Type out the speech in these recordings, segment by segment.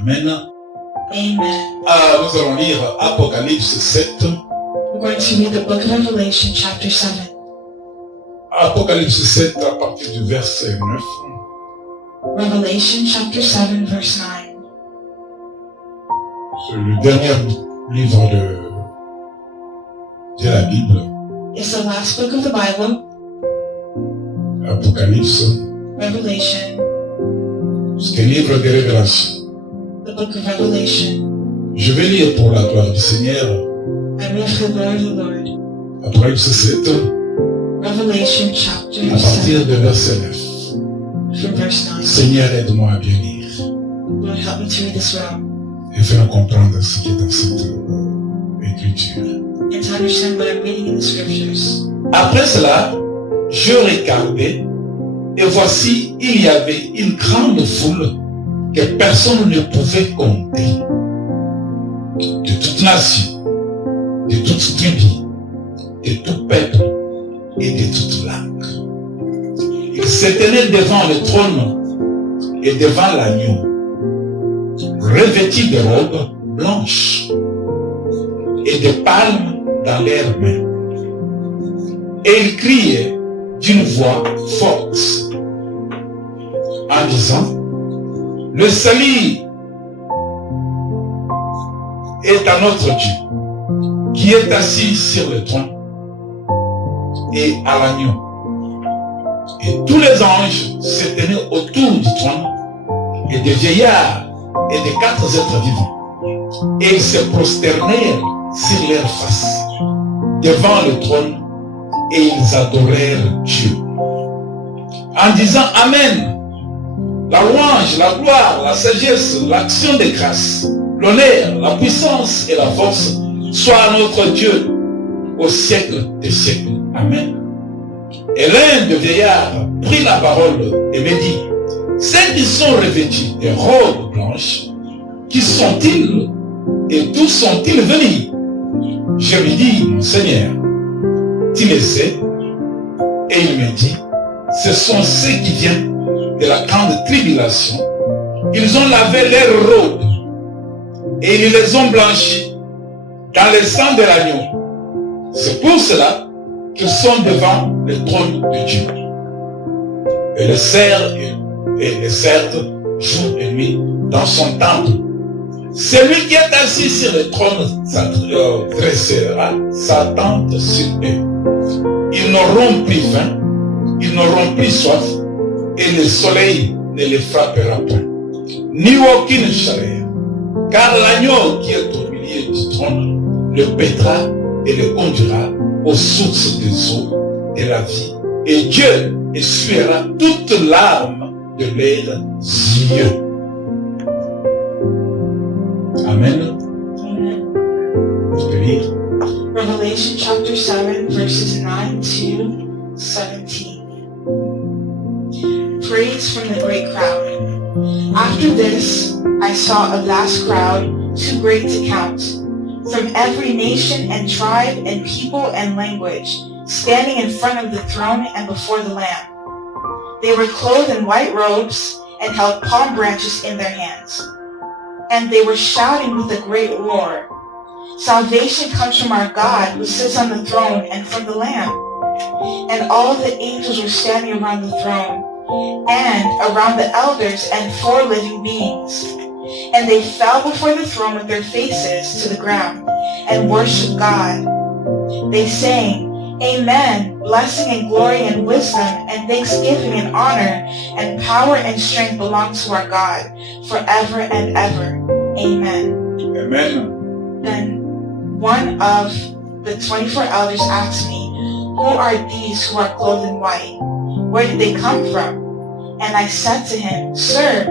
Amen. Amen. Nous allons lire Apocalypse 7. We're going to read the book of Revelation, chapter 7. Apocalypse 7 à partir du verset 9. Revelation, chapter 7, verse 9. C'est le dernier livre de la Bible. It's the last book of the Bible, Apocalypse, Revelation, c'est un livre de révélation. the book of Revelation. Je vais lire pour la gloire du Seigneur. I read for the glory of the Lord. Apocalypse 7 Revelation, chapter à partir 7, du verset 9. from verse 9. Seigneur, aide-moi à bien lire Lord, help me to read this well et fais-nous comprendre ce qui est dans cette écriture. and to understand what I'm reading in the scriptures. Après cela, je regardais et voici, il y avait une grande foule que personne ne pouvait compter. De toute nation, de toute tribu, de tout peuple et de toute langue. Ils se tenaient devant le trône et devant l'agneau, revêtis de robes blanches et de palmes dans leurs mains. Et ils criaient d'une voix forte en disant: le salut est à notre Dieu qui est assis sur le trône et à l'agneau. Et tous les anges se tenaient autour du trône et des vieillards et des quatre êtres vivants. Et ils se prosternèrent sur leurs faces devant le trône et ils adorèrent Dieu en disant Amen. La louange, la gloire, la sagesse, l'action de grâce, l'honneur, la puissance et la force soient à notre Dieu au siècle des siècles. Amen. Et l'un des vieillards prit la parole et me dit: ceux qui sont revêtus de robes blanches, qui sont-ils et d'où sont-ils venus? Je lui dis: mon Seigneur, tu le sais. Et il me dit: ce sont ceux qui viennent de la grande tribulation. Ils ont lavé leurs robes et ils les ont blanchis dans le sang de l'agneau. C'est pour cela qu'ils sont devant le trône de Dieu. Et le servent jour et nuit dans son temple. Celui qui est assis sur le trône dressera sa tente sur eux. Ils n'auront plus faim, ils n'auront plus soif, et le soleil ne les frappera pas, ni aucune chaleur, car l'agneau qui est au milieu du trône le paîtra et le conduira aux sources des eaux de la vie, et Dieu essuiera toute larme de leurs yeux. Amen. Amen. Je peux lire. Revelation, chapter 7, verses 9 to 17. Praise from the great crowd. After this, I saw a vast crowd, too great to count, from every nation and tribe and people and language, standing in front of the throne and before the Lamb. They were clothed in white robes and held palm branches in their hands. And they were shouting with a great roar, salvation comes from our God who sits on the throne and from the Lamb. And all the angels were standing around the throne and around the elders and 4 living beings. And they fell before the throne with their faces to the ground and worshiped God. They sang, Amen, blessing and glory and wisdom and thanksgiving and honor and power and strength belong to our God forever and ever. Amen. Amen. Then one of the 24 elders asked me, who are these who are clothed in white? Where did they come from? And I said to him, Sir,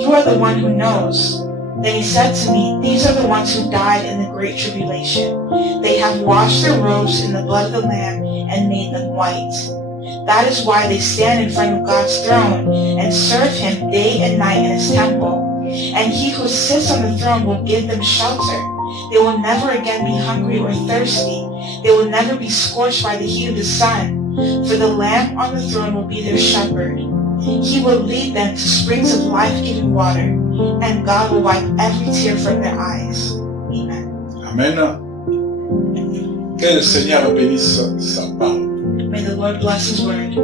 you are the one who knows. Then he said to me, these are the ones who died in the great tribulation. They have washed their robes in the blood of the Lamb and made them white. That is why they stand in front of God's throne and serve him day and night in his temple. And he who sits on the throne will give them shelter. They will never again be hungry or thirsty. They will never be scorched by the heat of the sun. For the Lamb on the throne will be their shepherd. He will lead them to springs of life-giving water. and God will wipe every tear from their eyes. Amen. Amen. Que le Seigneur bénisse sa parole. May the Lord bless His word.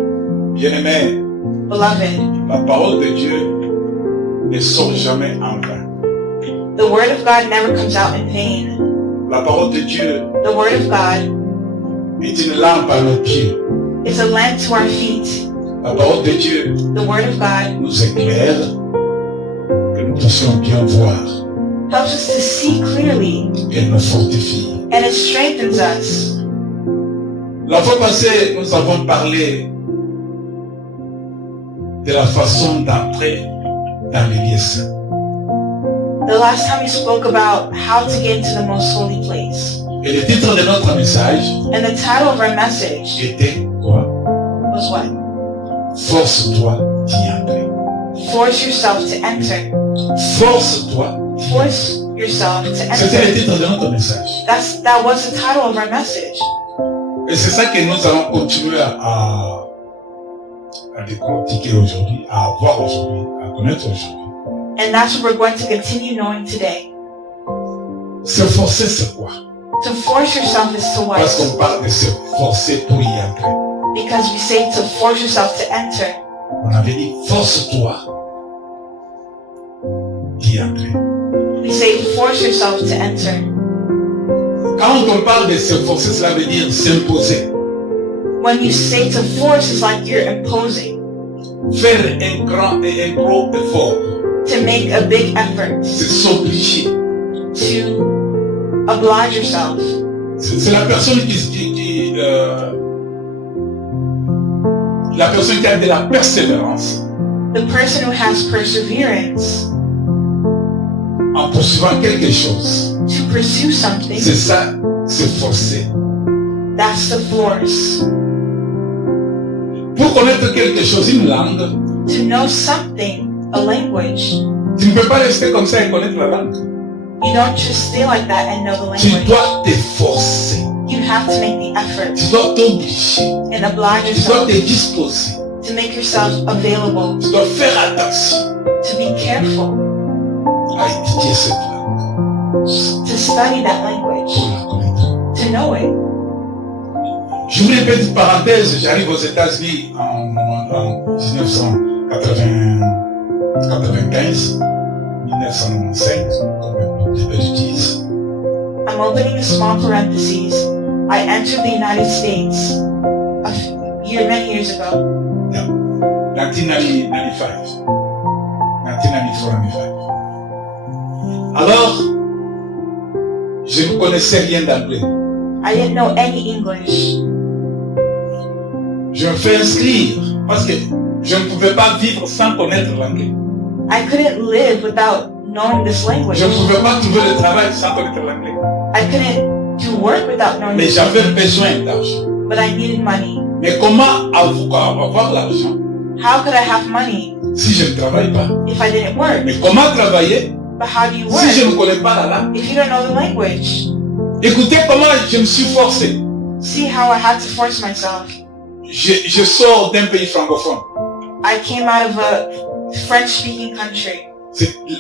Bien-aimé, Beloved, la parole de Dieu ne sort jamais en vain. the word of God never comes out in vain. La parole de Dieu The word of God est une lampe à nos pieds. is a lamp to our feet. La parole de Dieu The word of God nous éclaire, que nous puissions bien voir. helps us to see clearly, Elle nous fortifie. and it strengthens us. La fois passée, nous avons parlé de la façon d'entrer dans les lieux saints. The last time we spoke about how to get into the most holy place. Et le titre de notre message And the title of our message était quoi? was what? Force-toi d'y entrer. Force yourself to enter. Force-toi. Force yourself to C'était le enter. titre de notre message. That was the title of our message. Et c'est ça que nous allons continuer à décortiquer aujourd'hui, à voir aujourd'hui, à connaître aujourd'hui. And that's what we're going to continue knowing today. Se forcer, c'est quoi? To force yourself is to Parce what? qu'on parle de se forcer pour y entrer. Because we say to force yourself to enter. On avait dit, force-toi d'y entrer. We say force yourself to enter. Quand on parle de se forcer, cela veut dire s'imposer. When you say to force, it's like you're imposing. Faire un grand et un gros effort. To make a big effort. C'est s'obliger. To oblige yourself. C'est la personne la personne qui a de la persévérance The person who has perseverance en poursuivant quelque chose. to pursue something. C'est ça, se forcer. That's the force. Pour connaître quelque chose, une langue, To know something, a language. tu ne peux pas rester comme ça et connaître la langue. You don't just stay like that and know the Tu language. dois te forcer. You have to make the effort Tu dois t'obliger. and oblige Tu dois yourself te disposer. to make yourself available, Tu dois faire attention to be careful, à étudier cette langue to study that language, pour la connaître. to know it. Je vous une petite parenthèse, j'arrive aux États-Unis en 1995, 1995, comme les Belges disent. I'm opening a small parenthesis. I entered the United States many years ago. 1995. 1995. Alors, je ne connaissais rien d'anglais. I didn't know any English. Je me fais inscrire parce que je ne pouvais pas vivre sans connaître l'anglais. I couldn't live without knowing this language. Je ne pouvais pas trouver le travail sans connaître l'anglais. I couldn't do work without knowing Mais this j'avais language. besoin d'argent. But I needed money. Mais comment avoir l'argent How could I have money si je ne travaille pas? if I didn't work? Mais comment travailler But how do you si je work ne connais pas la langue? if you don't know the language? Écoutez comment je me suis forcé. See how I had to force myself. Je sors d'un pays francophone. I came out of a French-speaking country.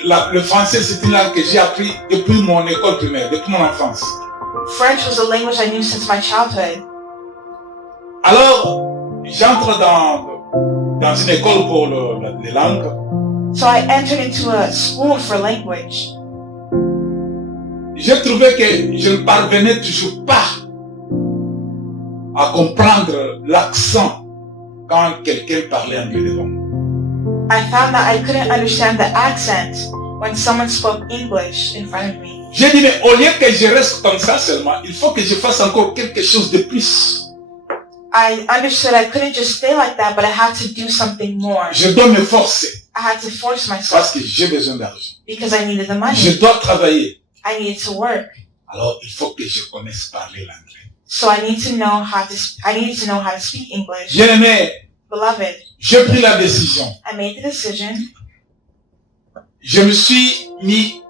Le français, c'est une langue que j'ai appris depuis mon école primaire, depuis mon enfance. French was a language I knew since my childhood. Alors, j'entre dans une école pour les langues. So I entered into a school for language. J'ai trouvé que je ne parvenais toujours pas à comprendre l'accent quand quelqu'un parlait anglais devant moi. I found that I couldn't understand the accent when someone spoke English in front of me. J'ai dit, mais au lieu que je reste comme ça seulement, il faut que je fasse encore quelque chose de plus. I understood I couldn't just stay like that, but I had to do something more. Je dois me forcer I had to force parce myself que j'ai besoin d'argent. because I needed the money. Je dois travailler. I needed to work. Alors, il faut que je connaisse parler l'anglais. So I needed to know how to speak English. Bien aimé, Beloved, j'ai pris la décision. I made the decision. Je me suis mis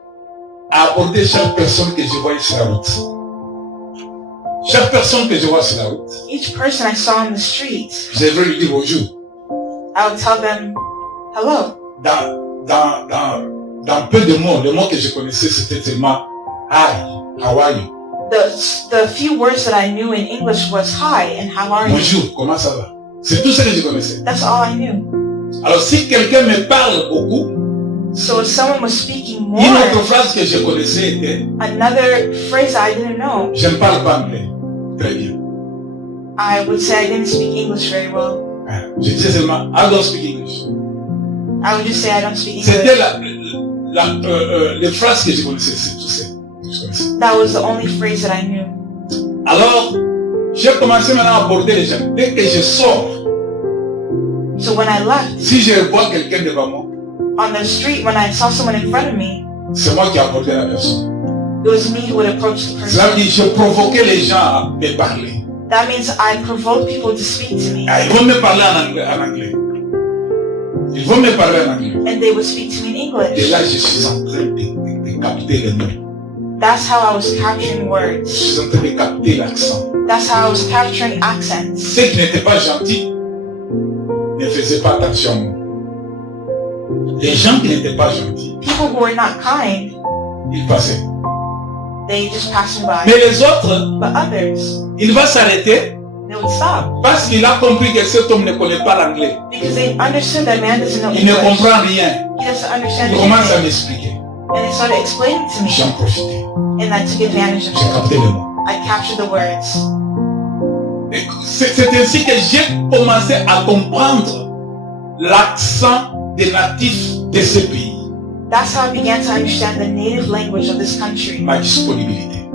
à aborder chaque personne que je voyais sur la route. Chaque personne que je vois sur la route, Each person I saw on the street, je vais lui dire bonjour. I would tell them hello. Dans dans peu de mots, le mot que je connaissais, c'était seulement hi, how are you? The few words that I knew in English was hi and how are you? Bonjour, comment ça va? C'est tout ce que je connaissais. That's all I knew. Alors si quelqu'un me parle beaucoup, So if someone was speaking more, une autre phrase que je connaissais était another phrase I didn't know, je ne parle pas anglais. Très bien. I would say I didn't speak English very well. Je disais seulement I don't speak English. I would just say I don't speak C'était English. les phrases que je connaissais, c'est tout ça que je connaissais. That was the only phrase that I knew. Alors, j'ai commencé maintenant à aborder les gens. Dès que je sors, So when I left, si je vois quelqu'un devant moi, on the street, when I saw someone in front of me, c'est moi qui ai abordé la personne. it was me who would approach the Cela veut person. dire que je provoquais les gens à me parler. That means I provoked people to speak to me, Ils vont me parler en anglais. Ils vont me parler en anglais. and they would speak to me in Et English. là, je suis en train de capter le nom. That's how I was capturing Je words. suis en train de capter l'accent. That's how I was capturing accents. Ceux qui n'étaient pas gentils ne faisaient pas attention à moi. Les gens qui n'étaient pas gentils, People who were not kind, ils passaient. they just passed me by. Mais les autres, But others, il va s'arrêter they would stop parce qu'il a compris que cet homme ne connaît pas l'anglais. because they understood that man doesn't know Il ne English. comprend rien. He doesn't understand Il commence à anything. m'expliquer. And they started explaining to me, J'en profité. and I took advantage of J'ai it. capté le mot. I captured the words. Et c'est ainsi que j'ai commencé à comprendre l'accent des natifs de ce pays. That's how I began to understand the native language of this country. Ma disponibilité.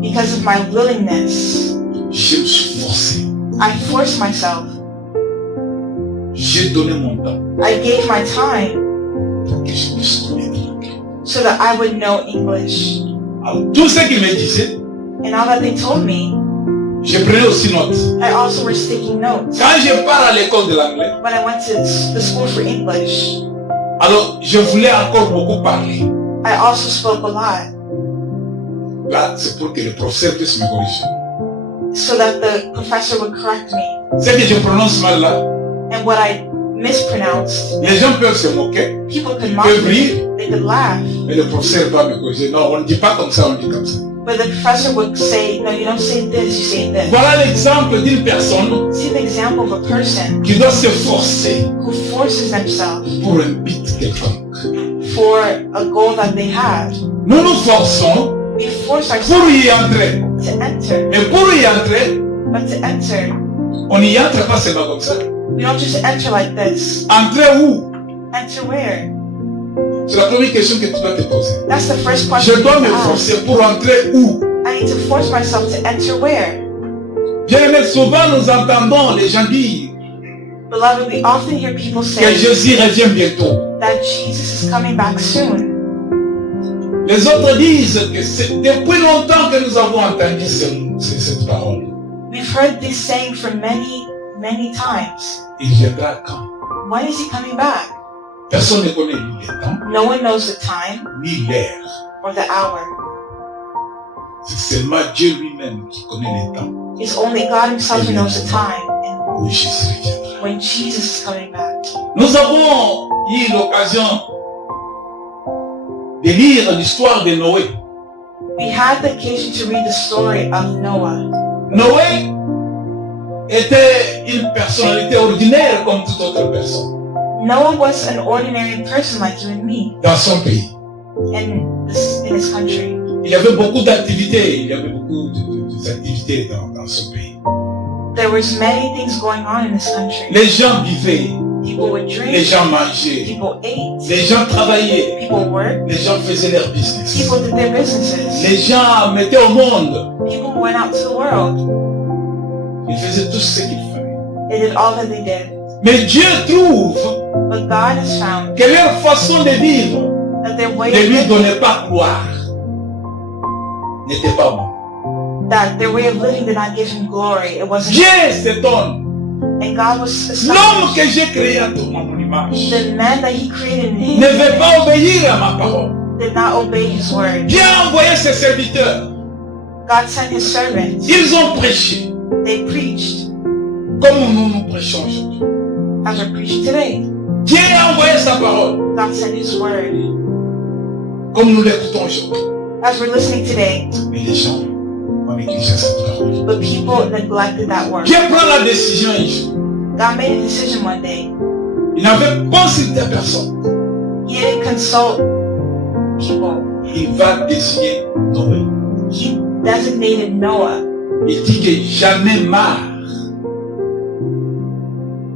Because of my willingness, Je me suis forcé. I forced myself. J'ai donné mon temps I gave my time pour que je puisse connaître l'anglais. so that I would know English. Alors, tout ce qu'ils me disaient, And all that they told me, je prenais aussi note. I also was taking notes. Quand je pars à l'école de l'anglais, When I went to the school for English, alors je voulais encore beaucoup parler. I also spoke a lot Là, c'est pour que le professeur puisse me corriger. so that the professor would correct me. Ce que je prononce mal là, And what I mispronounced, les gens peuvent se moquer, people could ils mock peuvent me, rire, they could laugh, mais le professeur va me corriger. Non, on ne dit pas comme ça, on dit comme ça. but the professor would say, no, you don't say this, you say this. Voilà l'exemple d'une personne See the example of a person qui doit se forcer who forces themselves pour un but quelconque. for a goal that they have. Nous nous forçons We force pour ourselves y entrer. to enter, Mais pour y entrer, but to enter, on n'y entre pas seulement comme ça. we don't just enter like this. Entrer où? Enter where? C'est la première question que tu dois te poser. That's the first question Je you dois me need to ask. forcer pour entrer où? I need to force myself to enter where? Bien aimé, souvent nous entendons les gens dire Beloved, we often hear people que say Jésus revient bientôt. that Jesus is coming back soon. Les autres disent que c'est depuis longtemps que nous avons entendu cette parole. We've heard this saying for many, many times. Il viendra quand? When is he coming back? Personne ne connaît ni le temps, No one knows the time ni l'heure. or the hour. C'est seulement Dieu lui-même qui connaît le temps It's only God himself who knows the time and où Jésus reviendra. when Jesus is coming back. Nous avons eu l'occasion de lire l'histoire de Noé. We had the occasion to read the story of Noah. Noé était une personnalité ordinaire comme toute autre personne Noah was an ordinary person like you and me dans son pays. in his country. Il y avait beaucoup d'activités, il y avait beaucoup d'activités dans ce pays. There was many things going on in this country. Les gens vivaient, People would les drink, gens mangeaient, people ate, les gens travaillaient, people worked, les gens faisaient leur business. people did their businesses, Les gens mettaient au monde, people went out to the world. ils faisaient tout ce qu'il fallait. They did all that they did. Mais Dieu trouve But God has found que leur façon de vivre that their way ne of lui living, donnait pas gloire, n'était pas bon. that their way of living did not give him glory. It wasn't. Dieu s'étonne. And God was L'homme astonished. que j'ai créé à mon image The man that he created in his ne veut image pas obéir à ma parole. did not obey his word. Dieu a envoyé ses serviteurs. God sent his servants. Ils ont prêché They preached comme nous prêchons aujourd'hui. as we're preaching today. Dieu a envoyé sa parole. God sent his word. comme nous l'écoutons aujourd'hui. as we're listening today, Mais les gens ont négligé cette parole. but people neglected that word. Dieu prend la décision un jour. God made a decision one day. Il n'avait consulté personne. He didn't consult people. Il va désigner Noé. He designated Noah. Il dit que j'en ai marre.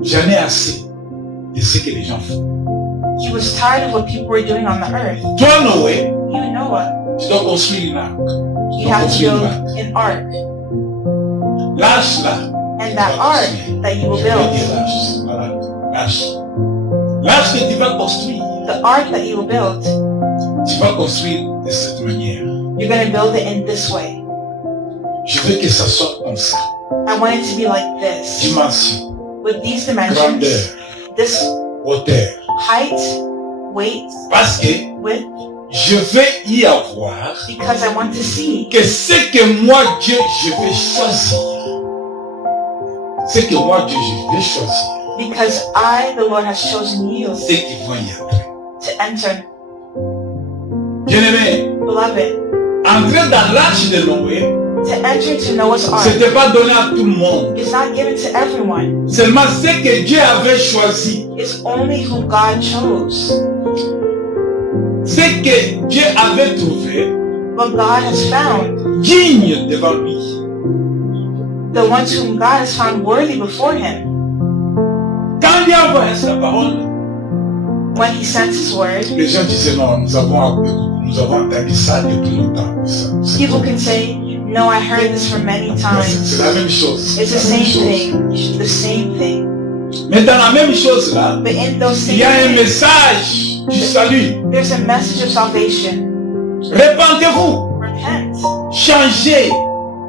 J'en ai assez de ce que les gens font. He was tired of what people were doing on the earth. Toi, Noé, You, Noah, tu dois construire une arche. you have to build an ark. L'arche là. And that ark that you will Je vais dire build, l'arche. Voilà. L'arche. L'arche que tu vas construire. the ark that you will build, Tu vas construire de cette manière. you're going to build it in this way. Je veux que ça soit comme ça. I want it to be like this. Dimension, With these dimensions, grandeur, this hauteur. height, weight, Parce que width, je vais y avoir because I want to see que ce que moi, Dieu, je vais choisir. Ce que moi, Dieu, je vais choisir. because I, the Lord, has chosen you Ceux qui vont y entrer. to enter. Bien-aimé, Beloved, entrer dans l'arche de Noé, to enter into Noah's ark c'était pas donné à tout le monde. is not given to everyone. Seulement ce que Dieu avait choisi. It's only who God chose. Ce que Dieu avait trouvé What God has found, digne devant lui. the ones whom God has found worthy before him. Quand il a envoyé sa parole, When he sent his word, les gens disaient non, nous avons entendu ça depuis longtemps. people can say, no, I heard this for many C'est times. la même chose. It's the same thing, the same thing. Mais dans la même chose là, But in those il same y a un things, message du salut. there's a message of salvation. Répentez-vous, Repent. changez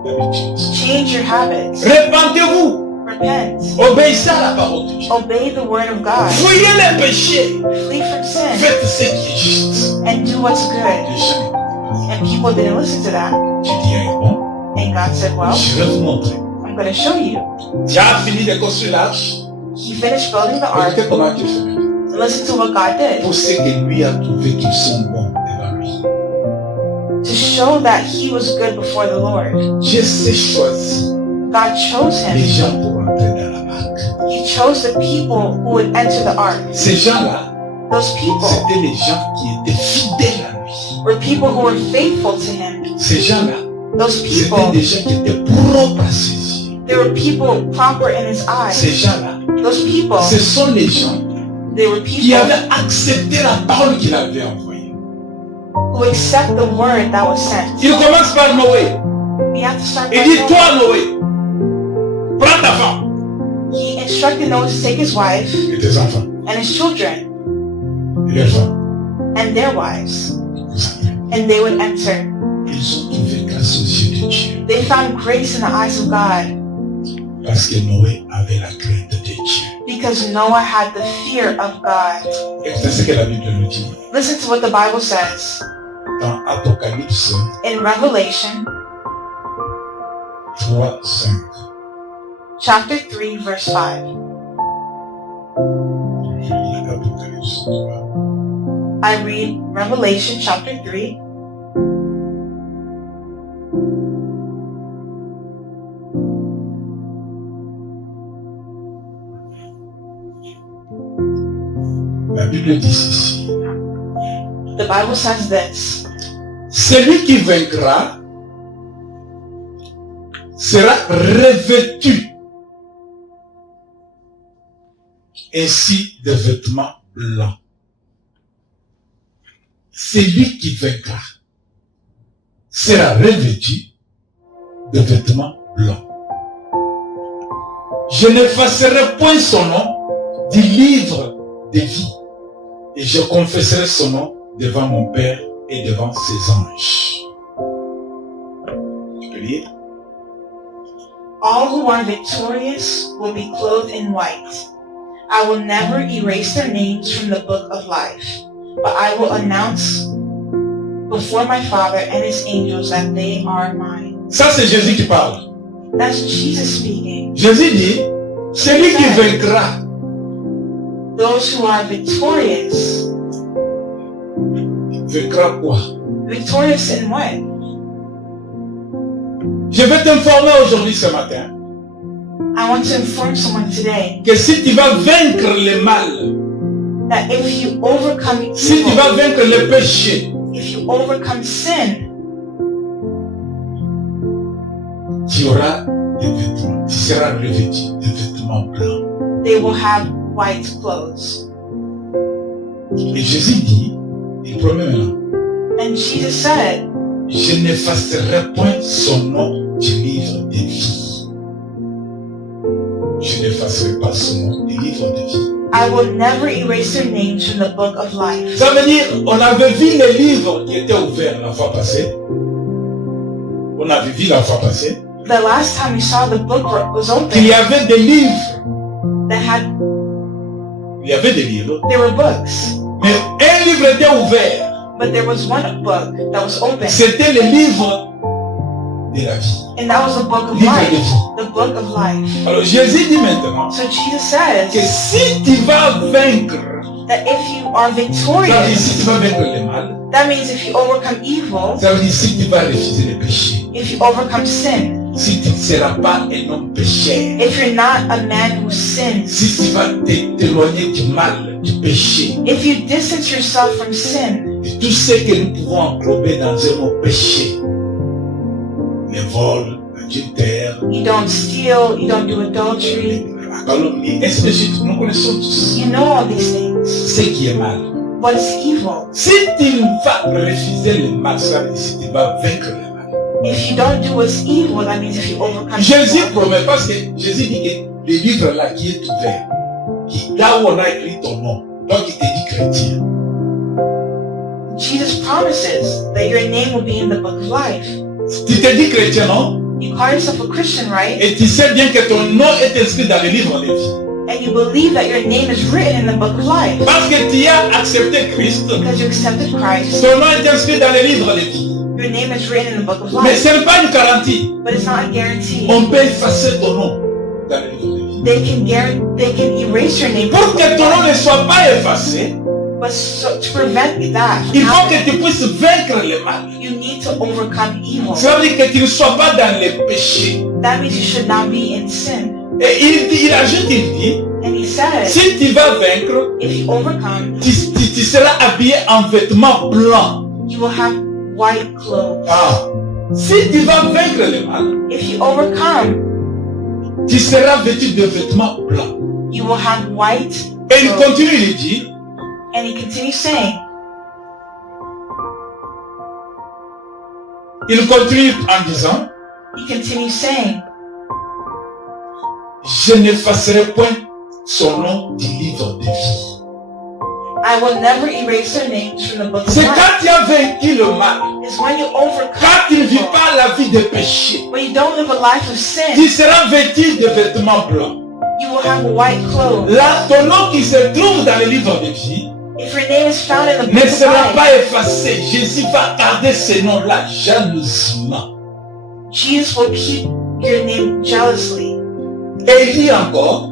d'habitude. Change your habits. Répentez-vous, Repent. obéissez à la parole de Dieu. Obey the word of God. Fuyez les péchés, Flee from sin faites ce qui est juste. and do what's good. Les gens n'écoutent pas. And people didn't listen to that. Tu dis hein, bon, And God said, well, je vais vous montrer. I'm going to show you. Tu as fini de construire l'arche. He finished building the ark. Écoutez comment Dieu fait. And listen to what God did. Pour ceux que lui a trouvé qu'ils sont bons devant lui. To show that he was good before the Lord. Dieu s'est choisi God chose les him. gens pour entrer dans la barque. He chose the people who would enter the ark. Ces gens-là, Those people c'était les gens qui étaient fidèles à lui. were people who were faithful to him. Ces gens-là, Those c'était people, des gens qui étaient propres à ses yeux. they were people proper in his Ces eyes. gens-là, Those people, ce sont les gens they were qui people avaient accepté la parole qu'il avait envoyée. who accept the word that was sent. Il commence par Noé. We have to start by Il dit, Noah. toi Noé, prends ta femme He instructed Noah to take his wife et tes enfants and his children et leurs femmes. and their wives, Vous entrez. and they would enter. Ils ont trouvé grâce aux yeux de Dieu. They found grace in the eyes of God Parce que Noé avait la crainte de Dieu. because Noah had the fear of God. Écoutez ce que la Bible nous dit Listen to what the Bible says dans Apocalypse in Revelation 3, 5. chapter 3, verse 5. Apocalypse 3. I read Revelation chapter 3, La Bible dit ceci. the Bible says this. Celui qui vaincra sera revêtu ainsi de vêtements blancs. Celui qui vaincra sera revêtu de vêtements blancs. Je n'effacerai point son nom du livre de vie et je confesserai son nom devant mon Père et devant ses anges. Tu peux lire? All who are victorious will be clothed in white. I will never erase their names from the book of life, but I will announce before my Father and his angels that they are mine. Ça, c'est Jésus qui parle. That's Jesus speaking. Jésus dit, celui qui vaincra, Those who are victorious vaincra quoi? Victorious in what? Je vais t'informer aujourd'hui ce matin I want to inform someone today que si tu vas vaincre le mal, that if you overcome si tu vas evil, vaincre le péché, if you overcome sin, tu auras des vêtements, tu seras revêtu de vêtements blancs. they will have white clothes. Et Jésus dit, il promet maintenant, And Jesus said, je n'effacerai point son nom du livre de vie. Je n'effacerai pas son nom du livre de vie. I will never erase their names from the book of life. Ça veut dire, on avait vu les livres qui étaient ouverts la fois passée. On avait vu la fois passée The last time we saw the book was qu'il y open, avait des livres. that had, Il y avait des livres. there were books, Mais un livre était ouvert. but there was one book that was open, C'était le livre de la vie. and that was the book of Livre de life, vie. the book of life. Alors Jésus dit maintenant So Jesus que says si tu vas vaincre, that if you are ça veut dire victorious, si tu vas vaincre le mal, that means if you overcome evil, ça veut dire si tu vas refuser le péché, if you overcome sin, si tu ne seras pas un homme pécheur, if you're not a man who sins, si tu vas t'éloigner du mal, du péché, if you distance yourself from sin, de tout ce que nous pouvons englober dans un mot péché, les vols, l'adultère, you don't steal, you don't do adultery, la calomnie, ainsi de suite. Nous connaissons tous you know all these things. ce qui est mal. What's evil? Si tu vas refuser le mal, ça veut dire si tu vas vaincre le mal. If you don't do what's evil, that means if you overcome Jésus evil. promet, parce que Jésus dit que le livre là qui est ouvert, là où on a écrit ton nom, donc il te dit chrétien. Jesus promises that your name will be in the book of life. Tu te dis chrétien, non? You call yourself a Christian, right? Et tu sais bien que ton nom est inscrit dans le livre de vie. And you believe that your name is written in the book of life Parce que tu as accepté Christ, because you accepted Christ. ton nom est inscrit dans le livre de vie. Your name is written in the book of Mais life, ce n'est pas une garantie. but it's not a guarantee. On peut effacer ton nom dans le livre de vie. They can erase your name, Pour que ton nom ne soit pas effacé, but so, to prevent that from il faut happening, que tu puisses vaincre le mal. you need to overcome evil. Ça veut dire que tu ne sois pas dans le péché. That means you should not be in sin. Et il ajoute, il dit, And he says, si tu vas vaincre, if you overcome, tu seras habillé en vêtements blancs. you will have white clothes. Ah. Si tu vas vaincre le mal, If you overcome, tu seras vêtu de vêtements blancs. you will have white Et il clothes. continue, il dit, And he continues saying, en disant, he continues saying, je n'effacerai point son nom du livre de vie. I will never erase their names from the book of C'est life. quand tu as vaincu le mal, It's when you overcome quand tu ne vis evil, pas la vie de péché, when you don't live a life of tu sin, seras vêtu de vêtements blancs. you will have white clothes. Là, ton nom qui se trouve dans le livre de vie If your name is found in the book ne of sera life, pas effacé. Jésus va garder ce nom-là jalousement. Jesus will keep your name jealously. Et il dit encore,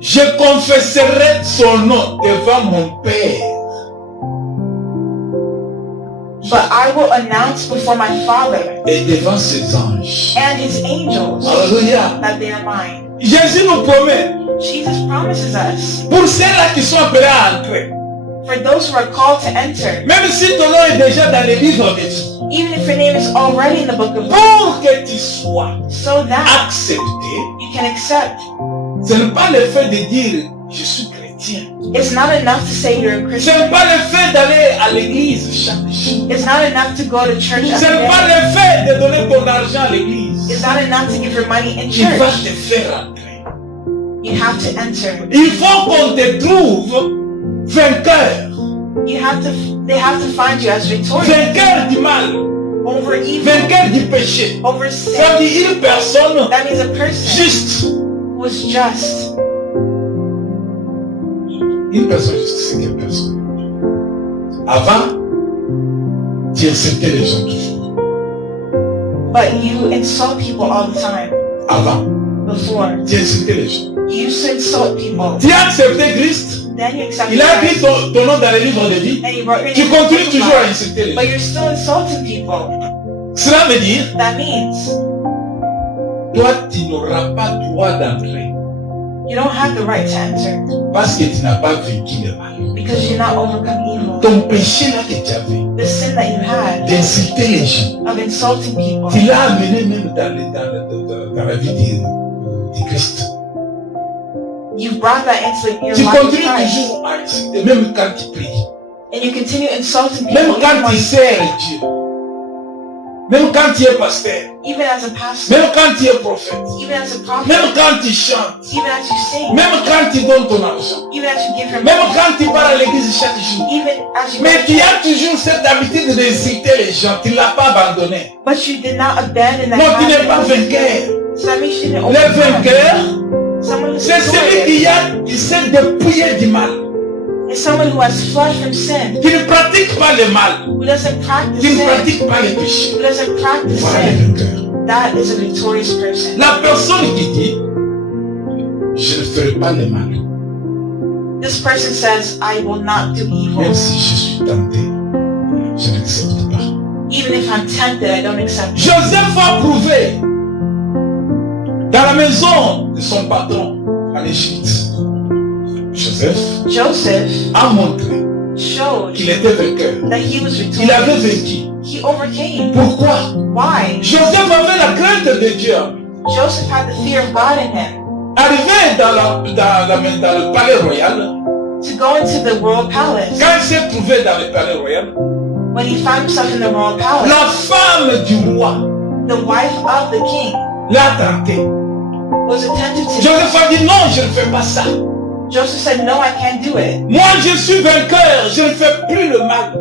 je confesserai son nom devant mon Père. But I will announce before my Father Et devant ses anges. and his angels Alléluia. that they are mine. Jésus nous promet, Jesus promises us, pour ceux-là qui sont appelés à entrer, for those who are called to enter, même si ton nom est déjà dans les livres de vie, even if your name is already in the book of life, pour que tu sois so that accepté, you can accept. ce n'est pas le fait de dire je suis chrétien. It's not enough to say you're a Ce Christian. n'est pas le fait d'aller à l'église chaque jour. It's not enough to go to church Ce every n'est pas day. le fait de donner ton argent à l'église. It's not enough to give your money in Il va church. te faire entrer. You have to enter. Il faut qu'on te trouve vainqueur. They have to find you as victorious Vainqueur du mal. over evil, Vainqueur du péché. over Ça sin. veut dire une personne That means a person juste. who is just. Une personne juste, c'est quelle personne? Avant, tu insultais les gens toujours. But you insult people all the time. Avant, Before, tu insultais les gens. you used to insult people. Tu as accepté Christ. Then you accept Il a écrit Christ, ton nom dans le livre de vie. and you wrote your Tu name in the continues book of toujours à life, insulter les but gens. you're still insulting people. Cela veut dire, That means toi, tu n'auras pas droit d'entrer you don't have the right to enter parce que tu n'as pas vaincu le mal. because you're not overcome evil. Ton péché là que tu avais, The sin that you had d'insulter les gens, of insulting people, tu l'as amené même dans la vie de Christ. you brought that into your Tu life with continues Christ, toujours à insulter, même quand tu pries. and you continue insulting people Même even quand when tu you sers pray, Dieu. Même quand tu es pasteur. even as a pastor, Même quand tu es prophète. even as a prophet, Même quand tu chantes. even as you sing, Même quand tu donnes ton argent. even as you give your Même money, quand tu pars à l'église chaque jour. even as you Mais tu as toujours cette habitude d'insulter les gens. Tu ne l'as pas abandonné. but you did not abandon that Non, tu n'es habit. pas vainqueur. So that means you didn't Le overcome. vainqueur, Someone who's c'est celui victorious qui sait dépouiller du mal. is someone who has fled from sin, Qui ne pratique pas le mal. who doesn't practice Qui ne sin, pratique pas les péchés. who doesn't practice Voilà le sin. vainqueur. That is a victorious person. La personne qui dit, je ne ferai pas le mal. This person says, I will not do Même evil. si je suis tenté, je n'accepte pas. Even if I'm tempted, I don't accept it. Joseph a prouvé dans la maison de son patron en Égypte. Joseph Joseph a montré showed qu'il était vainqueur. that he was Il avait victorious. vaincu. He overcame. Pourquoi? Why? Joseph avait la crainte de Dieu. Joseph had the fear of God in him. Arrivé dans le palais royal, To go into the royal palace. quand il s'est trouvé dans le palais royal, When he found himself in the royal palace, la femme du roi the wife of the king l'a tenté. was attentive to him. Joseph a dit non, je ne fais pas ça. Joseph said, no, I can't do it. Moi, je suis vainqueur, je ne fais plus le mal.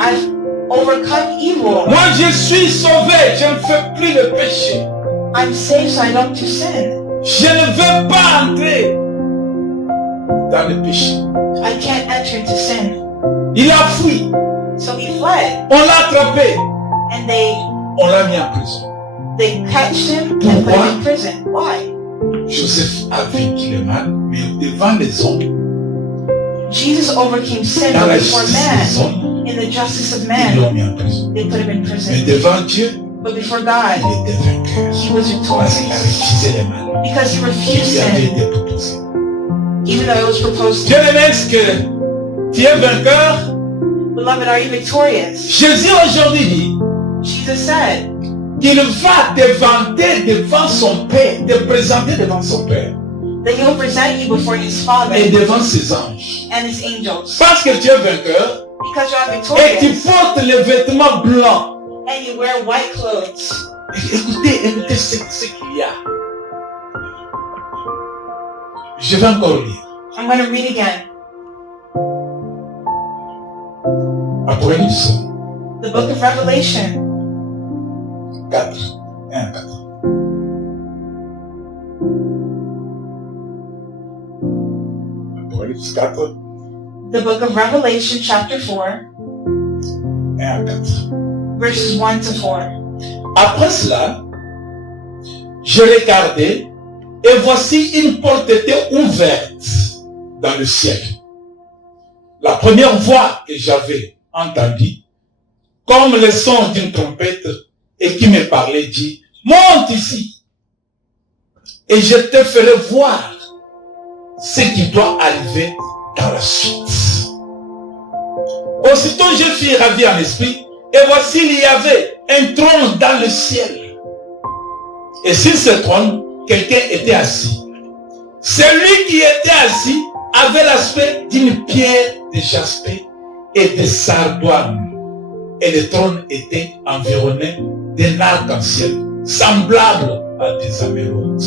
I've overcome evil. Moi, je suis sauvé, je ne fais plus le péché. I'm saved so I don't do sin. Je ne veux pas entrer dans le péché. I can't enter into sin. Il a fui, So he fled, on l'a attrapé, and on l'a mis en prison. they catched him and put him Pourquoi? in prison. Why? Joseph a vaincu le mal, mais devant les hommes, Jesus overcame sin dans la before justice des man. hommes, In the justice of ils man, l'ont mis en prison. they put him in Mais prison. devant Dieu, But before God, il était vainqueur. he was Parce qu'il a victorious. refusé le mal Because he qui refused lui avait sin, été proposé. even though it was proposed to Dieu him. aimé, est-ce que tu es vainqueur? Beloved, are you victorious? Jésus aujourd'hui dit Jesus said qu'il va te vanter devant son Père, te présenter devant son Père that he will present you before his Father et devant ses anges. and his angels. Parce que tu es vainqueur Because you are et tu victorious portes les vêtements blancs. and you wear white clothes. Écoutez ce qu'il y a. Je vais encore lire. I'm going to read again. Apocalypse The book of Revelation, 4. 1 4. Apocalypse 4. the book of Revelation chapter 4, 1 à 4. verses 1 to 4. Après cela, je regardai et voici une porte était ouverte dans le ciel. La première voix que j'avais entendue, comme le son d'une trompette, et qui me parlait dit, monte ici, et je te ferai voir ce qui doit arriver dans la suite. Aussitôt je fus ravi en esprit, et voici il y avait un trône dans le ciel. Et sur ce trône, quelqu'un était assis. Celui qui était assis avait l'aspect d'une pierre de jaspe et de sardoine. Et le trône était environné d'un arc-en-ciel, semblable à des émeraudes.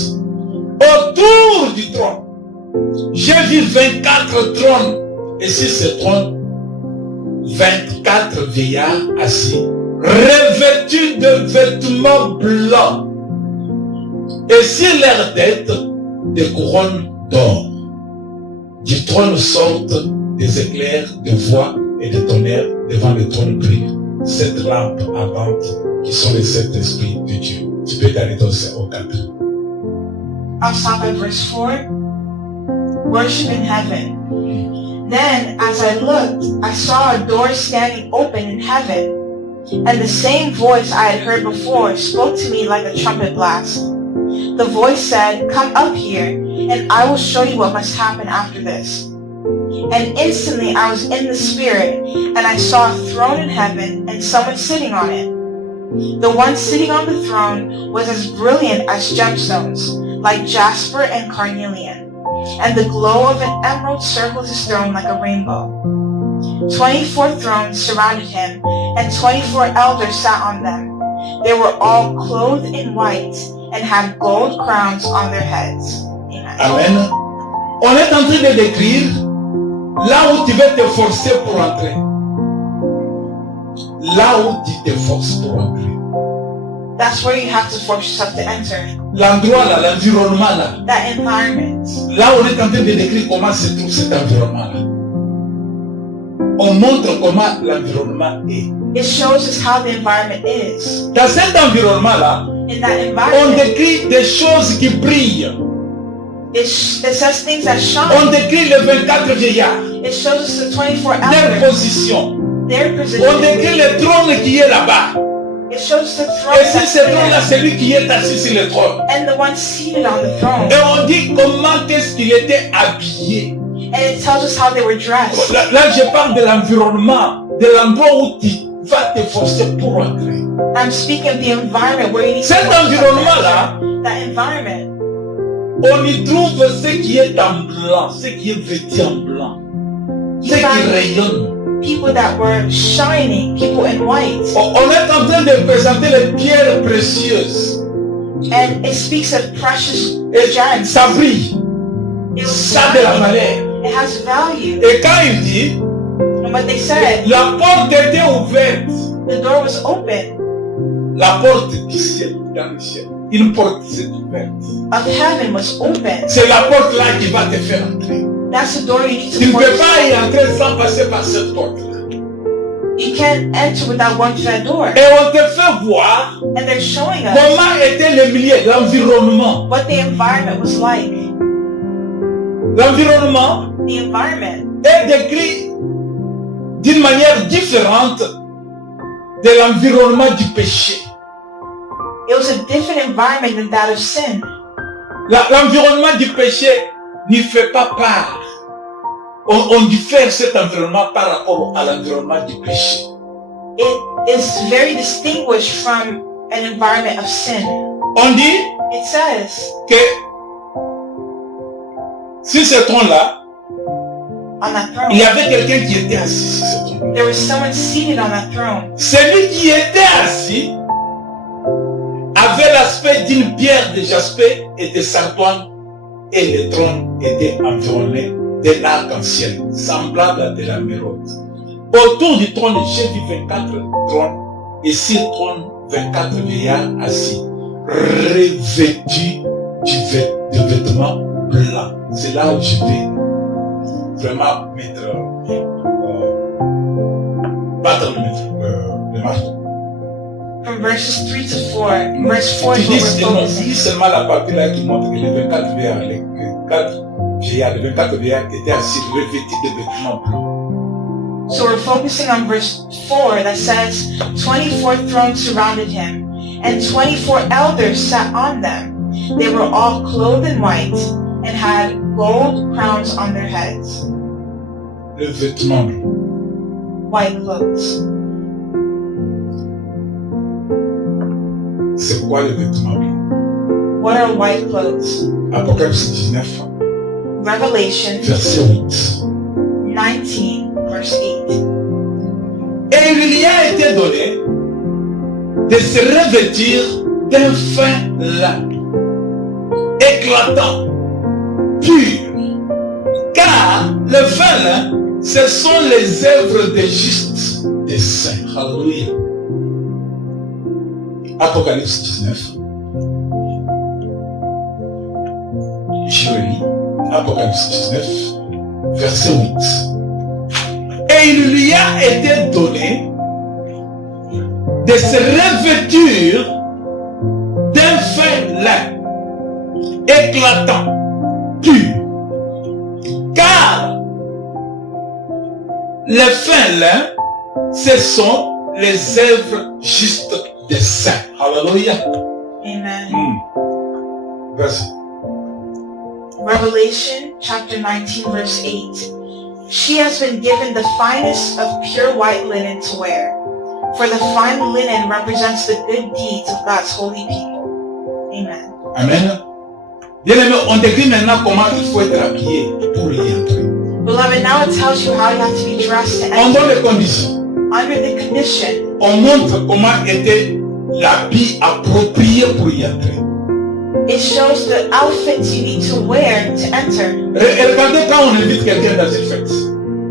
Autour du trône, j'ai vu 24 trônes, et sur ce trône, 24 vieillards assis, revêtus de vêtements blancs, et sur leur tête, des couronnes d'or. Du trône sortent des éclairs de voix et de tonnerre. Devant le trône brille cette lampe ardente qui sont les 7 esprits de Dieu. Tu peux t'arrêter au 4. I'll stop at verse 4. worship in heaven. Then, as I looked, I saw a door standing open in heaven, and the same voice I had heard before spoke to me like a trumpet blast. The voice said, "Come up here, and I will show you what must happen after this." And instantly I was in the Spirit, and I saw a throne in heaven and someone sitting on it. The one sitting on the throne was as brilliant as gemstones, like jasper and carnelian, and the glow of an emerald circled his throne like a rainbow. 24 thrones surrounded him, and 24 elders sat on them. They were all clothed in white and had gold crowns on their heads. Amen. Amen. On est en train de décrire là où tu vas te forcer pour entrer. Là où tu te forces pour entrer. That's where you have to force yourself to enter. L'endroit là, l'environnement là. That environment. Là on est en train de décrire comment se trouve cet environnement là. On montre comment l'environnement est. It shows us how the environment is. Dans cet environnement là, In that on environment, décrit des choses qui brillent. it says things that On shine. décrit les 24 vieillards, It shows us the 24 leur elders, position. their On position. décrit le trône qui est là-bas. It shows us the throne Et sur that's ce trône-là, there, celui qui est assis sur le trône. and the one seated on the throne. Et on dit comment est-ce qu'il était habillé. And it tells us how they were dressed. Là, je parle de l'environnement, de l'endroit où tu vas te forcer pour entrer. I'm speaking of the environment where you need to Cet force yourself to environnement-là, enter. That environment. on y trouve ce qui est en blanc, ce qui est vêtu en blanc, ce qui rayonne. People that were shining, people in white. On est en train de présenter les pierres précieuses. And it speaks of precious Et gems. ça brille, It was ça a de la valuable. valeur. It has value. Et quand il dit, And what they said, la porte était ouverte, the door was open la porte du ciel, dans le ciel, une porte s'est ouverte. of heaven was open. C'est la porte là qui va te faire entrer. That's the door you need Tu to ne force peux pas y yourself. entrer sans passer par cette porte-là. You can't enter without going through that door. Et on te fait voir And they're showing us comment était le milieu, l'environnement. what the environment was like. L'environnement The environment est décrit d'une manière différente de l'environnement du péché. it was a different environment than that of sin. L'environnement du péché n'y fait pas part. On diffère cet environnement par rapport à l'environnement du péché. It is very distinguished from an environment of sin. On dit It says que sur ce trône-là, on that il y throne, avait quelqu'un qui était assis sur ce trône. there was someone seated on that throne. Celui qui était assis avait l'aspect d'une pierre de jaspe et de sardoine, et le trône était environné d'un arc-en-ciel, semblable à de la mérode. Autour du trône, j'ai vu 24 trônes, et sur le trône, 24 vieillards assis, revêtus de vêtements blancs. C'est là où je vais vraiment mettre battre le marteau. From verses 3 to 4, verse 4 Tu is dis, what we're non, focusing. dis seulement la partie là qui montre que les 24 vieillards, les 24 vieillards étaient assis revêtus de vêtements blancs. So we're focusing on verse 4 that says, 24 thrones surrounded him, and 24 elders sat on them. They were all clothed in white and had gold crowns on their heads. Le vêtement blanc. White clothes. C'est quoi le vêtement blanc? What are white clothes? Apocalypse 19, Revelation verset 8. 19, verse 8. Et il lui a été donné de se revêtir d'un fin lin, éclatant, pur. Car le fin lin, ce sont les œuvres des justes, des saints. Alléluia. Apocalypse 19. Je lis. Apocalypse 19, verset 8. Et il lui a été donné de se revêtir d'un fin lin, éclatant, pur. les fins lin, ce sont les œuvres justes des saints. Hallelujah. Amen. Vas-y. Revelation chapter 19 verse 8. She has been given the finest of pure white linen to wear, for the fine linen represents the good deeds of God's holy people. Amen. Amen. Bien-aimé, on décrit maintenant comment il faut être habillé pour y entrer. Beloved, now it tells you how you have to be dressed to On donne enter. les conditions. Under the condition, On montre comment était l'habit approprié pour y entrer. it shows the outfits you need to wear to enter. Regardez quand on invite quelqu'un dans une fête.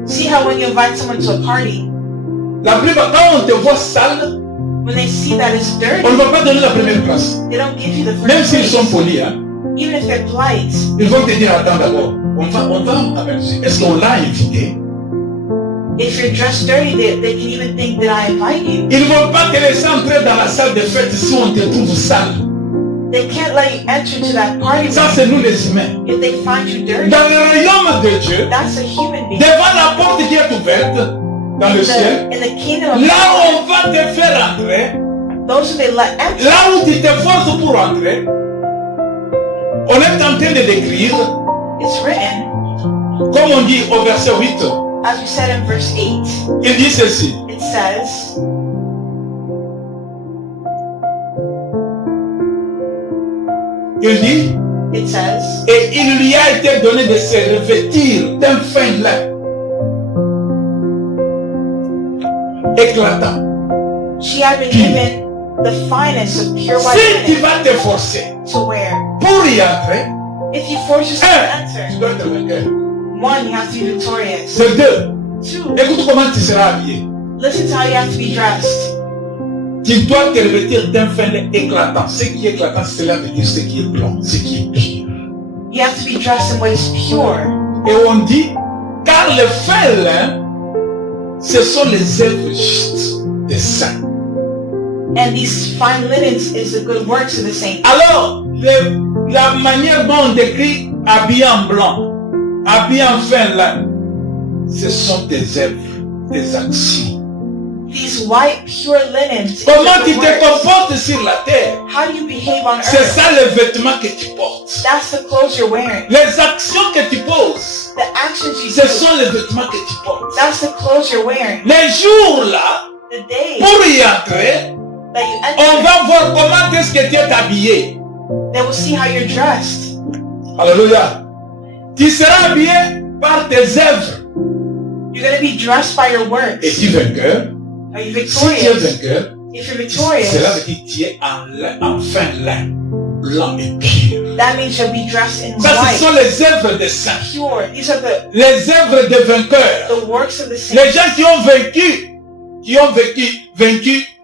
See how when you invite someone to a party, La plupart, quand on te voit sale, when they see that it's on dirty, ne va pas donner la première place. they don't give you the Même first s'ils sont place. polis, hein, Even if they're polite, ils vont te dire, attends d'abord, on va avertir. Est-ce qu'on l'a invité? if you're dressed dirty, they can even think that I invite you. Ils ne vont pas te laisser entrer dans la salle de fête si on te trouve sale. They can't let you enter to that party Ça, c'est nous les humains. if they find you dirty. Dans le royaume de Dieu, That's a human being. devant la porte qui est ouverte dans le ciel, In the kingdom of là où God, on va te faire entrer, those who they let enter, là où tu te forces pour entrer, on est en train de décrire, it's written, comme on dit au verset 8, as we said in verse 8, il dit ceci. it says, Il dit, it says, et il lui a été donné de se revêtir d'un fin lin éclatant. she had been given the finest of pure white Si tu linen vas te forcer to wear. pour y entrer, If you force yourself to tu enter, dois être vainqueur. one, you have to be victorious. C'est deux. Two, Écoute comment tu seras habillé. listen to how you have to be dressed. Tu dois te revêtir d'un fin lin éclatant. Ce qui est éclatant, cela veut dire ce qui est blanc, ce qui est pur. You have to be dressed in what is pure. Et on dit, car le fin lin, ce sont les œuvres justes des saints. And these fine linens is the good works of the saints. Alors, la manière dont on décrit habillé en blanc, habillé en fin lin, ce sont des œuvres, des actions. These white, pure linens. is Comment the tu good te works. comportes sur la terre, How do you behave on c'est earth? ça les vêtements que tu portes. That's the clothes you're wearing. Les actions que tu poses, The actions you ce do. sont les vêtements que tu portes. That's the clothes you're wearing. Les jours là, The day pour y entrer, that you on enter, va voir comment est-ce que tu es habillé. they will see how you're dressed. Alléluia. Tu seras habillé par tes œuvres. You're going to be dressed by your works. Es-tu vainqueur? Are you Si tu es victorious? vainqueur, If you're cela victorious, veut dire que tu es en fin lin, blanc et pur. that means you'll be dressed in Ça, ce white, sont les œuvres des saints. pure. These are Les œuvres des vainqueurs. the works of the Les saints. gens qui ont vaincu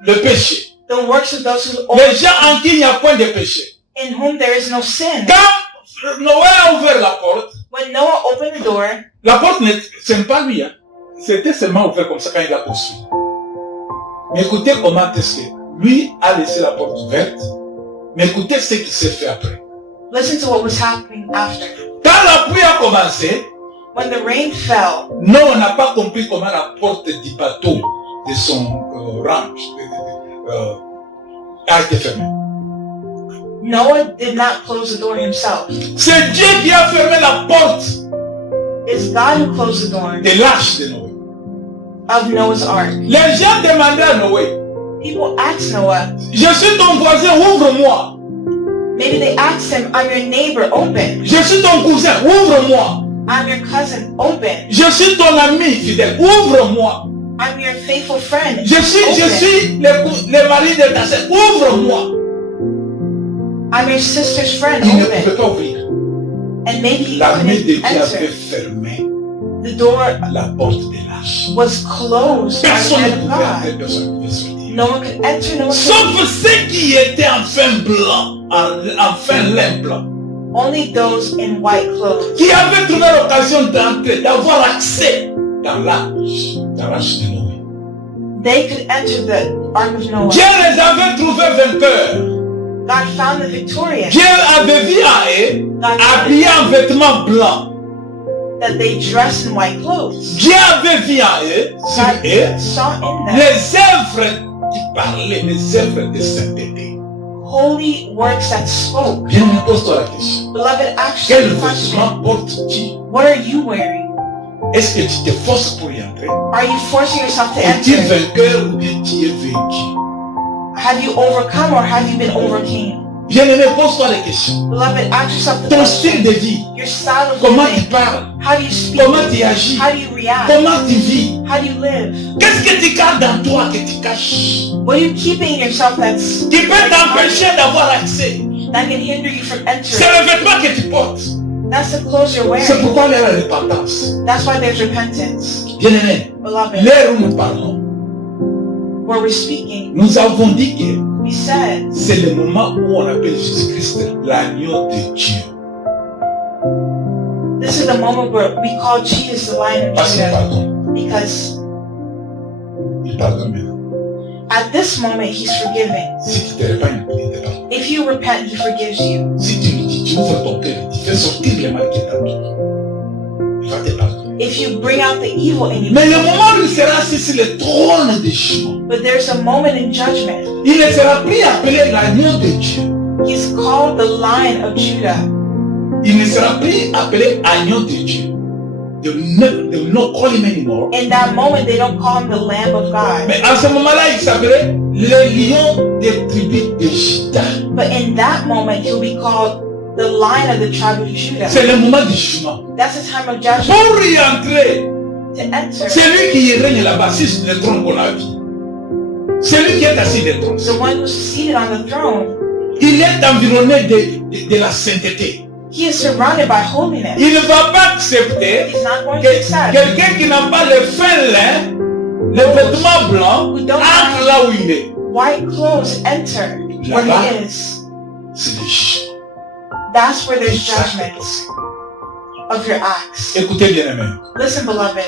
le péché. The works of those who Les gens en qui il n'y a point de péché. in whom there is no sin. Quand Noé a ouvert la porte, When Noah opened the door, la porte, ce n'est pas lui. Hein. C'était seulement ouvert comme ça quand il a construit. Mais écoutez comment est-ce que lui a laissé la porte ouverte. Mais écoutez ce qui s'est fait après. listen to what was happening after. Quand la pluie a commencé, When the rain fell, non, on n'a pas compris comment la porte du bateau de son ranch a été fermée. Noah did not close the door himself. C'est Dieu qui a fermé la porte It's God who closed the door de l'arche de Noé. of Noah's ark. Les gens demandaient à Noé, People asked Noah, je suis ton voisin, ouvre-moi. maybe they asked him, I'm your neighbor, open. Je suis ton cousin, ouvre-moi. I'm your cousin, open. Je suis ton ami fidèle, ouvre-moi. I'm your faithful friend, Je open. suis le mari de ta sœur, ouvre-moi. I'm your sister's friend, Il ne pouvait open. pas ouvrir. And maybe he La main de Dieu couldn't avait enter. fermé The door la porte de l'arche. was closed by the Personne hand ne of pouvait entrer, God. personne ne pouvait sortir. No one could enter, no one could Sauf ceux qui étaient en fin blanc, en fin lin blanc, only those in white clothes. qui avaient trouvé l'occasion d'entrer, d'avoir accès dans l'arche de Noé. They could enter the ark of Noah. Dieu les avait trouvés vainqueurs. God found the victorious. Dieu avait vu à eux, God habillés en vêtements blancs, that they dress in white clothes. Dieu avait vu en eux, sur God eux, saw in them les œuvres qui parlaient, les œuvres de sainteté. holy works that spoke. Bien, pose-toi la question. Beloved, ask Quel the question, vêtement portes-tu? what are you wearing? Est-ce que tu te forces pour y entrer? Are you forcing yourself to Es-tu enter? vainqueur ou bien tu es vaincu? Have you overcome or have you been overcame? Bien-aimé, pose-toi la question. Beloved, ask yourself the Ton style question, de vie, your style of comment tu living. parles, How do you speak? comment tu agis, How do you react? comment tu vis. How do you live? Qu'est-ce que tu gardes dans toi que tu caches? What are you keeping in yourself Qui peut t'empêcher d'avoir accès? that can hinder you from C'est entering? le vêtement que tu portes. That's the clothes you're C'est wearing. pourquoi il y a la repentance. That's why there's repentance. Bien-aimé, Beloved, l'heure où nous parlons, where we're speaking, nous avons dit que we said c'est le moment où on appelle Jésus-Christ l'agneau de Dieu. this is the moment where we call Jesus the Lion of Parce qu'il Judah, pardonne. because Il pardonne maintenant. at this moment he's forgiving. Si tu te répands, il te pardonne. If you repent, he forgives you. Si tu lui dis, tu ouvres ton cœur, tu fais sortir le mal qui est en toi, il va te pardonner. If you bring out the evil in you, Mais le moment où il sera assis sur le trône de jugement, but there's a moment in judgment. il ne sera plus appelé l'agneau de Dieu. He's called the Lion of Judah. Il ne sera plus appelé agneau de Dieu. They will not call him anymore. In that moment, they don't call him the Lamb of God. Mais à ce moment-là, il s'appelait le lion des tribus de Juda. But in that moment, he'll be called the Lion of the tribe of Judah. C'est le moment du jugement. That's the time of judgment. Pour y entrer, To enter, c'est lui qui règne là-bas sur le trône qu'on a vu. C'est lui qui est assis sur le trône. the one who's seated on the throne, Il est environné de la sainteté. he is surrounded by holiness. Il ne va pas accepter He's not going to que accept quelqu'un qui n'a pas le fin lin, le vêtement blanc, entre là où il est. white clothes enter where Là-bas, he is. c'est le jugement. That's where there's C'est ça. judgment of your acts. Écoutez bien aimé, Listen, beloved,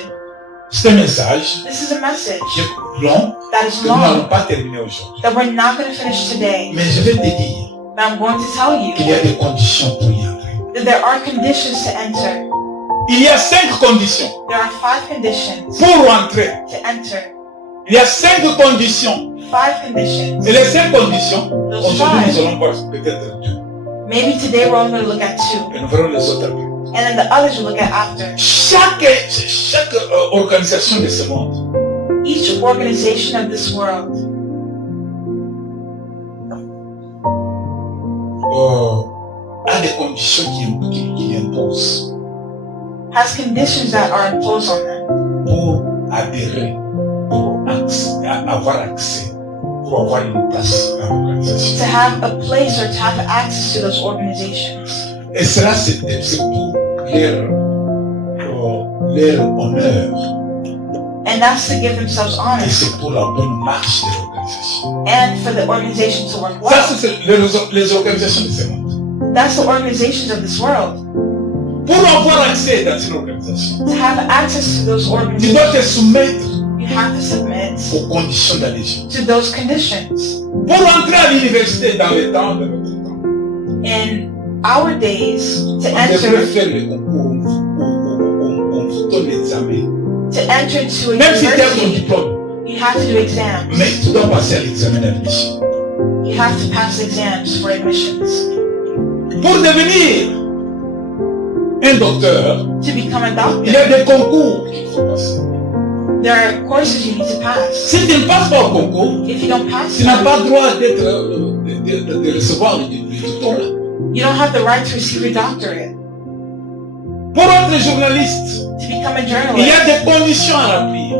c'est un message this is a message qui est long, that is que nous n'allons long, pas terminer aujourd'hui. that we're not going to finish today. Mais je vais te dire But I'm going to tell qu'il you y a des conditions pour y entrer. that there are conditions to enter. Il y a 5 conditions There are 5 conditions pour entrer. to enter. Il y a 5 conditions. 5 conditions. Et les 5 conditions, Those aujourd'hui nous 5. allons voir peut-être 2. Maybe today we're only going to look at 2. Et nous verrons les autres après. And then the others we'll look at after. Chaque organisation de ce monde Each organization of this world a des conditions qui imposent has conditions that are imposed on them pour adhérer, pour avoir accès, pour avoir une place dans l'organisation. to have a place or to have access to those organizations. Et cela, c'est pour leur honneur And that's to give themselves honor et c'est pour la bonne marche de l'organisation. and for the organization to work Ça, well. c'est les organisations de ce monde. That's the organizations of this world. Pour avoir accès dans une organisation, To have access to those tu dois organizations, te soumettre you have to submit aux conditions d'adhésion. to those conditions. Pour entrer à l'université dans le temps de notre temps, In our days, to on devrait enter faire le concours, on vous donne l'examen. to a Même si tu as ton university, diplôme, you have to do exams. mais tu dois passer à l'examen d'admission. You have to pass exams for admissions. Pour devenir un docteur, To become a il y doctor, a des concours qu'il faut passer. there are courses you need to pass. Si tu ne passes pas au concours, If you don't pass tu n'as them, pas le droit de recevoir le diplôme. you don't have the right to receive your doctorate. Pour être journaliste, To become a il y a journalist, des conditions à remplir.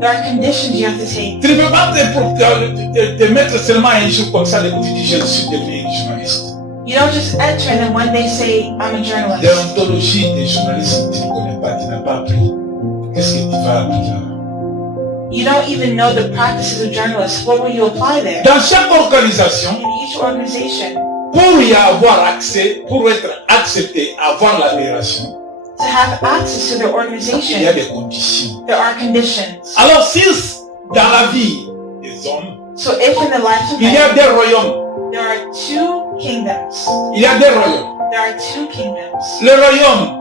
there are conditions you have to take. Tu ne peux pas te mettre seulement un jour comme ça et tu dis je suis devenu journaliste. You don't just enter and then one day say, I'm a journalist. Déontologie des journalistes, tu ne connais pas, tu n'as pas appris. Qu'est-ce que tu vas apprendre? You don't even know the practices of journalists. What will you apply there? Dans chaque organisation, In each organization, pour y avoir accès, pour être accepté, avoir l'adhération, to have access to their il y a organization, des conditions. there are conditions. Alors si dans la vie des hommes, So if in the lives of il y a men, des royaumes, there are 2 kingdoms. il y a des royaumes. There are 2 kingdoms. Le royaume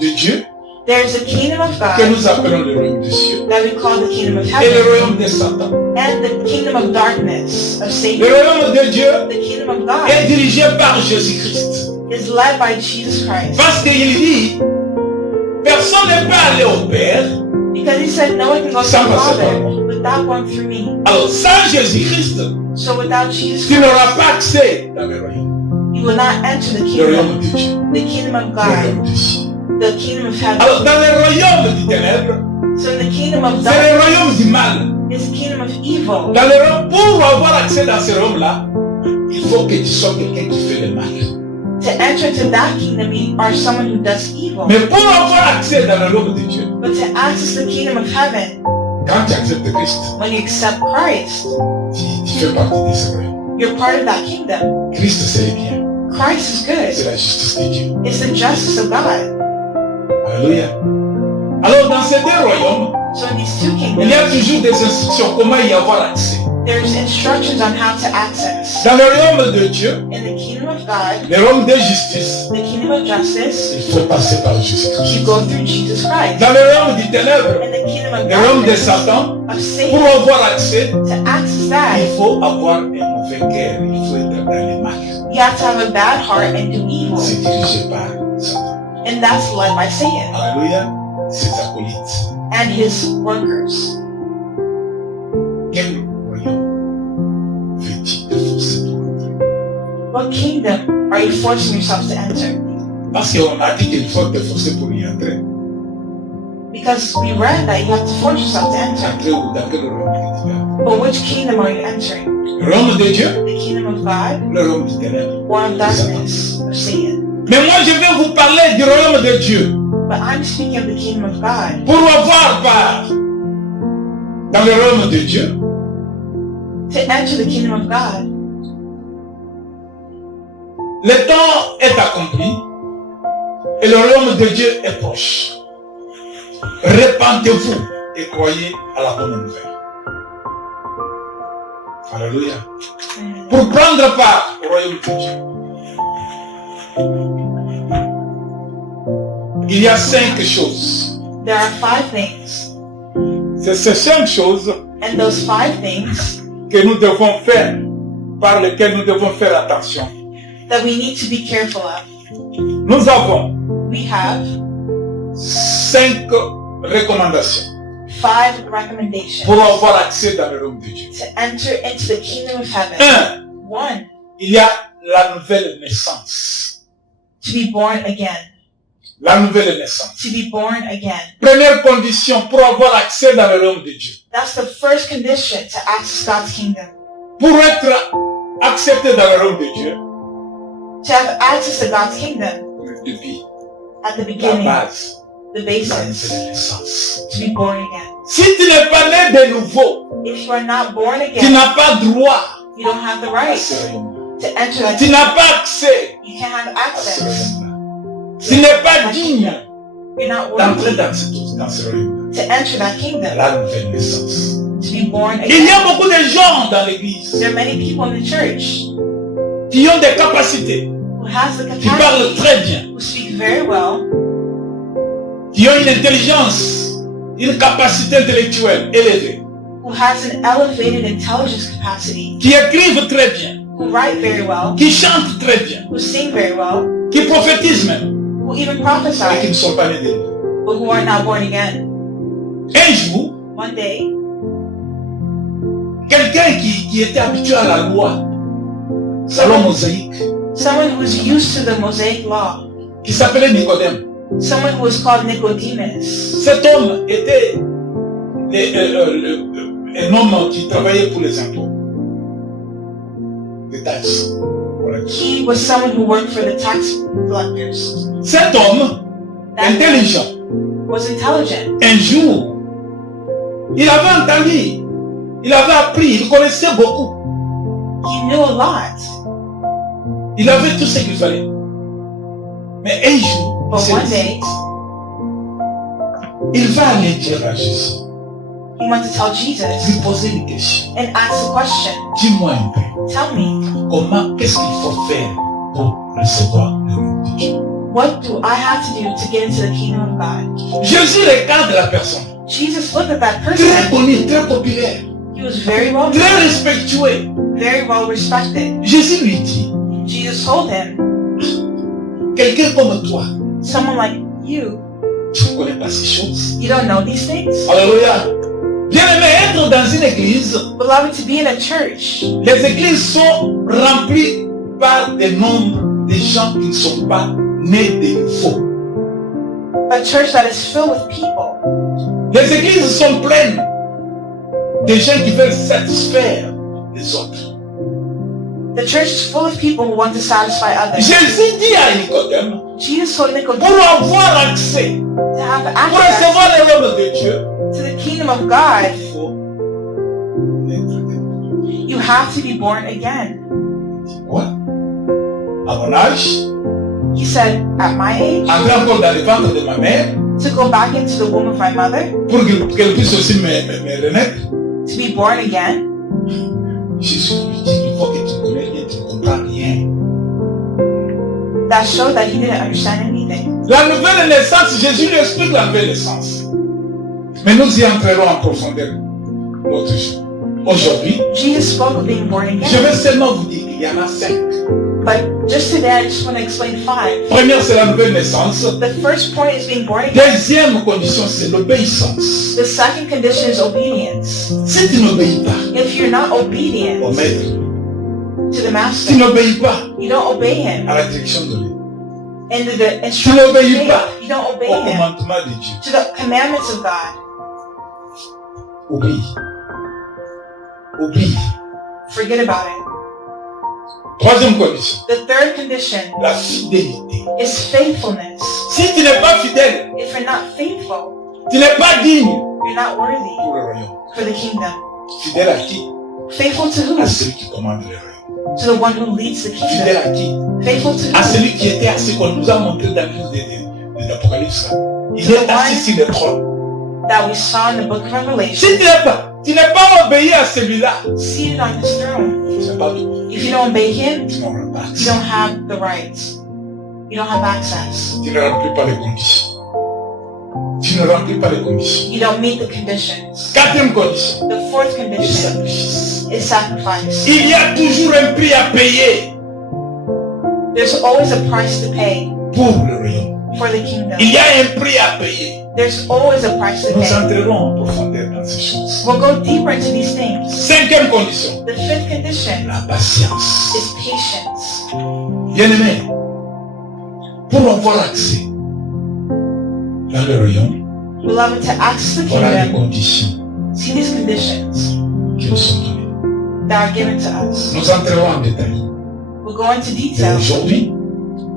de Dieu There is a kingdom of que God nous appelons le royaume des cieux that we call the kingdom of et le heaven royaume de Satan. and the kingdom of darkness of Le Satan. royaume de Dieu The kingdom of est God dirigé par Jésus-Christ. is led by Jesus Christ. Parce qu'il dit, personne n'est pas allé au Père. Because he said no one can go to Sans the passer par Father moi. without going through me. Alors, sans Jésus-Christ, So without Jesus tu Christ, n'auras pas accès dans le royaume. you will not enter the Le kingdom, royaume de Dieu. the kingdom of Le God, royaume des cieux. the kingdom of heaven. Alors, dans le royaume du ténèbre, So in the kingdom of c'est darkness le royaume du mal. is a kingdom of evil. Dans le royaume, pour avoir accès dans ce royaume-là, il faut que tu sois quelqu'un qui fait le mal. To enter into that kingdom, you are someone who does evil. Mais pour avoir accès dans le royaume de Dieu, But to access the kingdom of heaven, quand tu acceptes Christ, when you accept Christ, tu fais partie de ce royaume. you're part of that kingdom. Christ, c'est le bien. Christ is C'est good. la justice de Dieu. It's the justice of God. Alléluia. Alors, dans ces deux royaumes, So in these two il y a kingdoms, toujours des instructions comment y avoir accès. there's instructions on how to access. Dans le royaume de Dieu, In the kingdom of God, le royaume de justice, the kingdom of justice, il faut passer par Jésus-Christ. you go through Jesus Christ. Dans le royaume du ténèbre, In the kingdom of le royaume de darkness, Satan, of pour Satan, avoir accès, to access that, il faut avoir un mauvais cœur, il faut être dans le mal. you have to have a bad heart and do evil. C'est dirigé par Satan. And that's led by Satan Alléluia. Ses acolytes. and his workers. Quel royaume veux-tu te forcer pour entrer? What kingdom are you forcing yourself to enter? Parce qu'on a dit qu'il faut te forcer pour y entrer. Because we read that you have to force yourself to enter. Entrer où? Dans quel royaume que tu vas? But which kingdom are you entering? Le royaume de Dieu, The kingdom of God le royaume du ténèbre. or of darkness of Satan? Mais moi, je vais vous parler du royaume de Dieu. But I'm speaking of the kingdom of God. Pour avoir part dans le royaume de Dieu, To enter the kingdom of God, le temps est accompli et le royaume de Dieu est proche. Répandez-vous et croyez à la bonne nouvelle. Alléluia. Pour prendre part au royaume de Dieu, il y a 5 choses. there are 5 things. C'est ces 5 choses And those 5 things que nous devons faire, par lesquelles nous devons faire attention. that we need to be careful of. Nous avons We have 5 recommandations 5 recommendations pour avoir accès dans le royaume de Dieu. to enter into the kingdom of heaven. 1. 1, Il y a la nouvelle naissance. to be born again. La nouvelle naissance. To be born again. Première condition pour avoir accès dans le royaume de Dieu. That's the first condition to access God's kingdom. Pour être accepté dans le royaume de Dieu, To have access to God's kingdom depuis at the la beginning, base, the la basis, nouvelle naissance. to be born again. Si tu n'es pas né de nouveau, If you are not born tu again, n'as pas droit you don't have the à right ce royaume. to enter that Tu kingdom. n'as pas accès You can't have à ce access. royaume-là. Tu n'es pas digne You're not d'entrer worthy dans ce royaume. to enter that kingdom, La nouvelle naissance. to be born Il y again. a beaucoup de gens dans l'église There are many people in the church qui ont des capacités, who has the qui parlent capacity, très bien, who speak very well, qui ont une intelligence, une capacité intellectuelle élevée, who has an elevated intelligence capacity, qui écrivent très bien, who write very well, qui chantent très bien, who sing very well, qui prophétisent même, who even et qui prophesy, ne sont pas nés de nouveau. but who are not born again. Un jour, One day, quelqu'un qui était habitué à la loi, salon mosaïque, someone who was used to the Mosaic law, qui s'appelait Nicodème. someone who was called Nicodemus. Cet homme était un homme qui travaillait pour les impôts, les taxes. Voilà. He was someone who worked for the tax collectors. Cet homme, That man intelligent, was intelligent. un jour, il avait entendu, il avait appris, il connaissait beaucoup. He knew a lot. Il avait tout ce qu'il fallait. Mais un jour, But il s'est one dit, day, il va aller dire à Jésus, he went to tell Jesus lui poser une question. and ask the question, Dis-moi un peu, tell me, qu'est-ce qu'il faut faire pour recevoir le royaume de Dieu? what do I have to do to get into the kingdom of God? Jésus regarde la personne. Jesus looked at that Très person. connu, très populaire, He was very well très known, respectueux. very well respected. Jésus lui dit, Jesus told him, quelqu'un comme toi, someone like you, tu ne connais pas ces choses. you don't know these things? Alléluia. Bien-aimé, être dans une église, Beloved, to be in a church, les églises sont remplies par des nombres de gens qui ne sont pas nés de nouveau. a church that is filled with people. Les églises sont pleines de gens qui veulent satisfaire les autres. The church is full of people who want to satisfy others. Jésus dit à Nicodème, Jesus told pour Nicodemus avoir accès, to have pour access recevoir le royaume de Dieu, to the kingdom of God, il faut naître de nouveau. you have to be born again. Quoi? À mon âge, He said, at my age, entrer encore dans le ventre de ma mère, to go back into the womb of my mother, pour qu'elle puisse aussi me renaître. to be born again. Jésus lui dit, il faut que tu connais rien, tu ne comprends rien. That showed that he didn't understand anything. La nouvelle naissance, Jésus lui explique la nouvelle naissance. Mais nous y entrerons en profondeur l'autre jour. Aujourd'hui, Jesus spoke of being born je again. vais seulement vous dire qu'il y en a 5. But just today, I just want to explain 5. Première, c'est la nouvelle naissance. The first point is being born again. Deuxième condition, c'est l'obéissance. The second condition is obedience. Si tu n'obéis pas If you're not au obedient maître, to the tu master, n'obéis pas you don't obey him. à la direction de lui, And to the tu instructions of n'obéis faith, pas you don't obey au him. commandement de Dieu. To the commandments of God, Obéis. Obéis. forget about it. Troisième condition, The third condition la fidélité. is faithfulness. Si tu n'es pas fidèle, If you're not faithful, tu n'es pas digne you're not worthy pour le royaume. for the kingdom. Fidèle à qui? Faithful to who? À celui qui commande le royaume. To the one who leads the Fidèle kingdom. à qui? Faithful to À who? celui qui était assis, qu'on nous a montré dans le livre de l'Apocalypse. Il est assis sur le trône. That we saw in the book of Si Revelation, tu n'es pas obéi à celui-là, seated on his throne. tu n'as pas tout. If you don't obey him, Tu n'auras pas you accès. don't have the rights. You don't have access. Tu ne remplis pas les conditions. Tu ne remplis pas les conditions. You don't meet the conditions. Quatrième condition, The fourth le condition sacrifice. is sacrifice. Il y a toujours un prix à payer There's always a price to pay pour le royaume. for the kingdom. Il y a un prix à payer. There's always a price to Nous pay. entrerons en profondeur dans ces choses. We'll go deeper into these things. Cinquième condition, The fifth condition la patience. is patience. Bien-aimé, pour avoir accès dans le royaume, Beloved, to access the voilà les kingdom, conditions see these conditions qui nous sont données. that are given to us. Nous entrerons en détail. We'll go into Mais detail. aujourd'hui,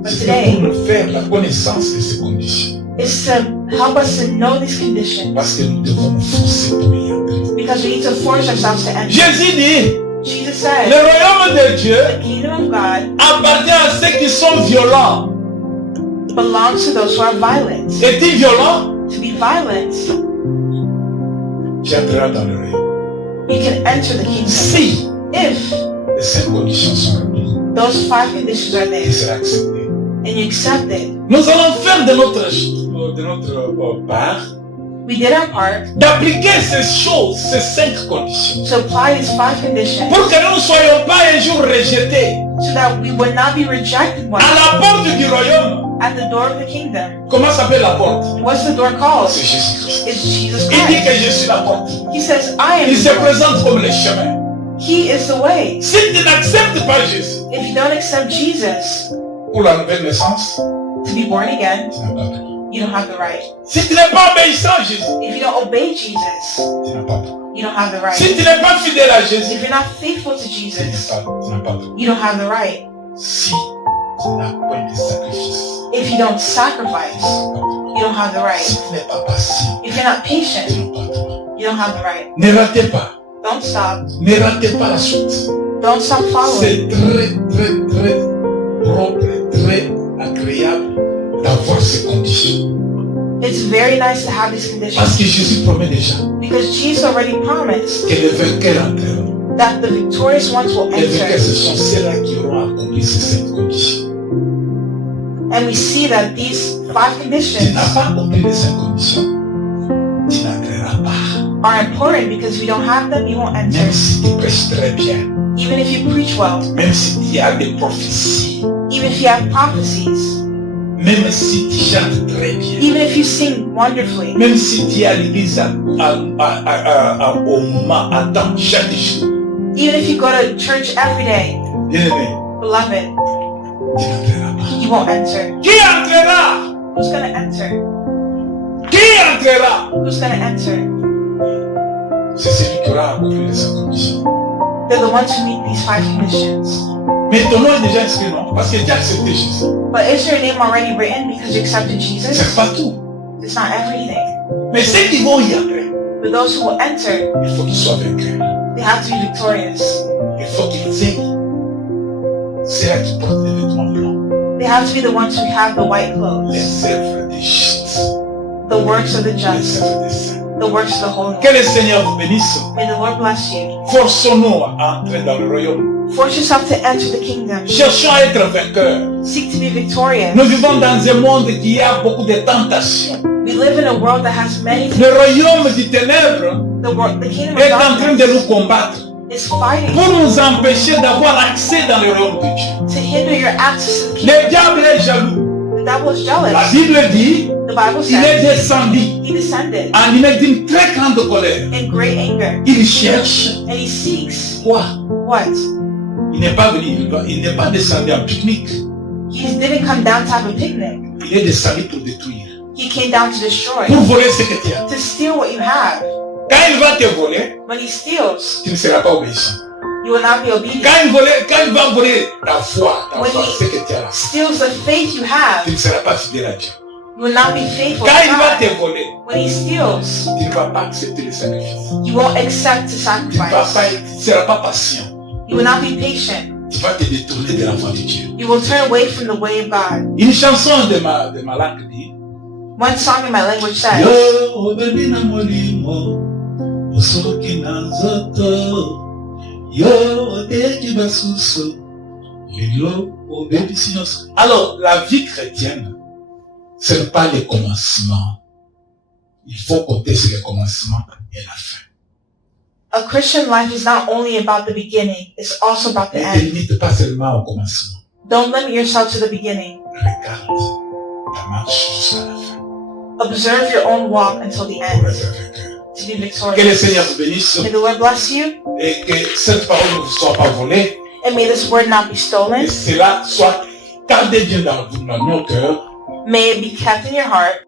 But c'est today pour nous faire la connaissance de ces conditions. is to help us to know these conditions Parce que nous devons nous forcer pour y entrer. because we need to force ourselves to enter. Jésus dit, Jesus le said, royaume de Dieu the kingdom of God appartient à ceux qui sont violents. belongs to those who are violent. Es-tu violent? To be violent, Tu entreras dans le royaume. you can enter the kingdom. Si If les 5 conditions sont remplies, those 5 conditions are tu there seras accepté. and you accept it, Nous allons faire de notre part we did our part d'appliquer ces choses, ces 5 conditions, to apply these 5 conditions pour que nous ne soyons pas un jour rejetés so that we would not be rejected one à la porte du royaume. at the door of the kingdom. Comment s'appelle la porte? What's the door called? C'est Jésus-Christ. It's Jesus Il dit Christ. que je suis la porte. He says, I am Il the se door. présente comme le chemin. He is the way. Si tu n'acceptes pas Jésus If you don't accept Jesus pour la nouvelle naissance, to be born again, tu n'as pas tout. you don't have the right. Si tu n'es pas obéissant à Jésus, If you don't obey Jesus, tu n'as pas tout. you don't have the right. Si tu n'es pas fidèle à Jésus, If you're not faithful to tu Jesus, n'as pas tout. you don't have the right. Si tu n'as point de sacrifice, If you don't sacrifice, you don't have the si right. tu n'es pas patient, If you're not tu patient, n'as pas tout. you don't have the right. Ne ratez pas. Don't stop. Ne ratez pas la suite. Don't stop following. C'est très, très, très propre, très agréable d'avoir ces conditions. It's very nice to have these Parce conditions que Jésus promet déjà because Jesus already promised que les vainqueurs entreront. that the victorious ones will Les vainqueurs, enter. ce sont ceux-là qui auront accompli ces 5 conditions. And we see that these 5 Tu conditions n'as pas compris les 5 conditions, tu n'entreras pas. are important because if you don't have them, you won't enter. Même si tu prêches très bien, Even if you preach well, même si tu as des prophéties, even if you have prophecies, même si tu chantes très bien, even if you sing wonderfully, même si tu es à l'église au moment, à temps, chaque jour, even if you go to church every day, bien aimé, beloved, tu n'entreras pas. you won't enter. Qui entrera? Who's going to enter? Qui entrera? Who's going to enter? C'est celui qui aura accompli les 5 conditions. They're the ones who meet these 5 conditions. Mais ton nom est déjà inscrit, non? Parce que tu as accepté Jésus. But is your name already written because you accepted Jesus? C'est pas tout. It's not everything. Mais ceux qui vont y entrer, But those who will enter, il faut qu'ils soient vainqueurs. they have to be victorious. Il faut qu'ils veillent. C'est là qui portent des vêtements blancs. They have to be the ones who have the white clothes, Les œuvres des justes. the works of the Les just, œuvres des saints. the works of the holy. Que le Seigneur vous bénisse. May the Lord bless you. Forçons-nous à entrer dans le royaume. Force yourself to enter the kingdom. Cherchons à être vainqueurs. Seek to be victorious. Nous vivons dans un monde qui a beaucoup de tentations. We live in a world that has many. Le royaume du ténèbre The kingdom of est en train de darkness nous combattre is fighting pour nous empêcher d'avoir accès dans le royaume de Dieu. to hinder your access to the kingdom. Le diable est jaloux. The devil is La jealous. Bible dit The Bible il est says descendu he descended animé d'une très grande colère. in great anger, Il cherche and he seeks quoi? what? Il n'est pas venu, il n'est pas descendu en pique-nique. He didn't come down to have a picnic. Il est descendu pour détruire, He came down to destroy, pour voler ce que tu as. to steal what you have. Quand il va te voler, When he steals, tu ne seras pas obéissant. you will not be obedient. Quand il va voler ta foi, When ce que tu as là, steals the faith you have, tu ne seras pas fidèle à Dieu. you will not be faithful Quand il va to te God. voler, When he steals, tu ne vas pas accepter le sacrifice. you won't accept the Tu sacrifice. ne seras pas patient. You will not be patient. Tu vas te détourner de la voie de Dieu. You will turn away from the way of God. Une chanson de ma langue dit One song in my language says, Yo obebi na molimo osoki na nzoto Yo odeki basuso lelo obebisi nyonso. Alors la vie chrétienne, ce n'est pas le commencement. Il faut compter sur le commencement et la fin. a Christian life is not only about the beginning, it's also about the Ne te end. limite pas seulement au commencement. Don't limit yourself to the beginning. Regarde ta marche jusqu'à la fin Observe your own walk until the pour end être vainqueur. to be Que le victorious. Seigneur vous bénisse May the Lord bless you, et que cette parole ne vous soit pas volée. and may this word not be Et stolen. cela soit gardé bien dans nos cœurs. May it be kept in your heart